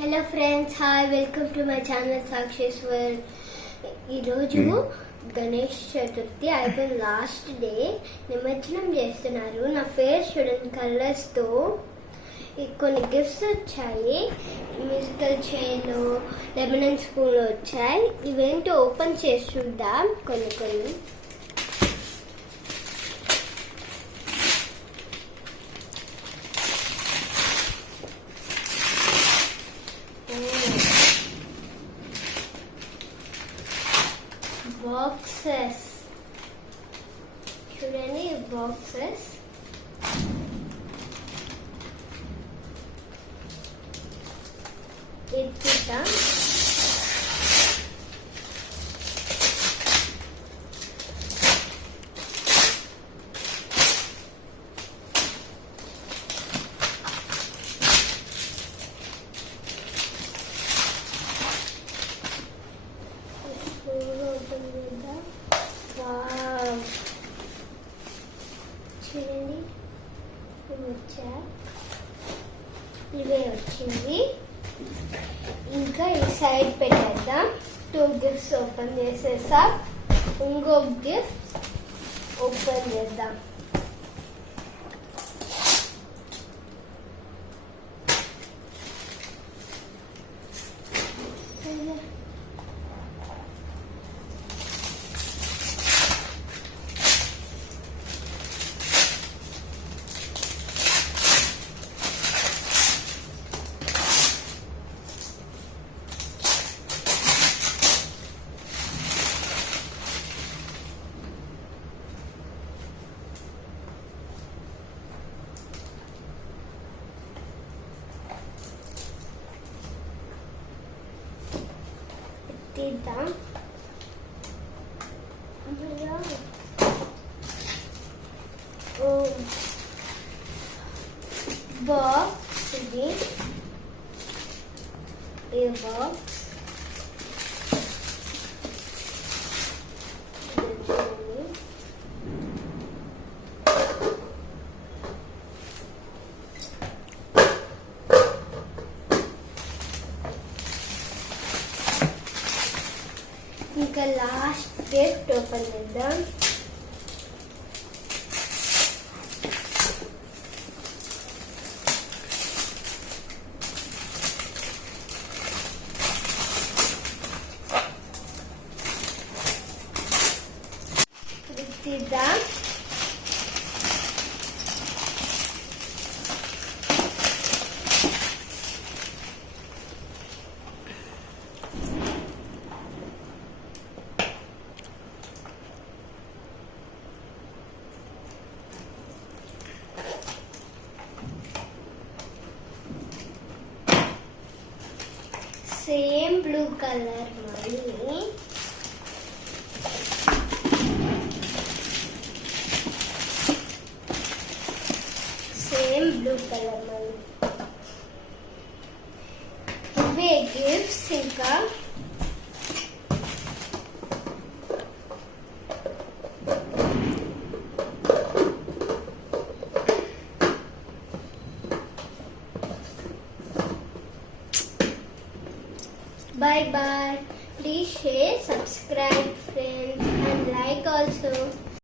Hello friends, hi, welcome to my channel Sakshi's world. ఈరోజు గణేష్ చతుర్థి అయిపోయిన last day నిమజ్జనం చేస్తున్నారు. నా ఫేస్ చూడండి, కలర్స్తో కొన్ని గిఫ్ట్స్ వచ్చాయి. మ్యూజికల్ చైర్లు, లెమన్ స్పూన్లు వచ్చాయి. ఇవేంటో ఓపెన్ చేసి చూద్దాం. కొన్ని బాక్సెస్ చూడండి, బాక్సెస్ ఎత్తుతా. చూడండి, ఇవే వచ్చింది. ఇంకా ఈ సైడ్ పెట్టేద్దాం. 2 గిఫ్ట్స్ ఓపెన్ చేసేసా. ఇంకొక గిఫ్ట్ ఓపెన్ చేద్దాం. తీద్దాం. బాక్స్ ఇది, ఈ బాక్స్ ఇంకా లాస్ట్ గిఫ్ట్ ఓపెన్ చేద్దాం. తీద్దాం. సేమ్ బ్లూ కలర్, మళ్ళీ సేమ్ బ్లూ కలర్, మళ్ళీ ఇవే గిఫ్ట్స్. ఇంకా bye bye. Please share, subscribe, friends, and like also.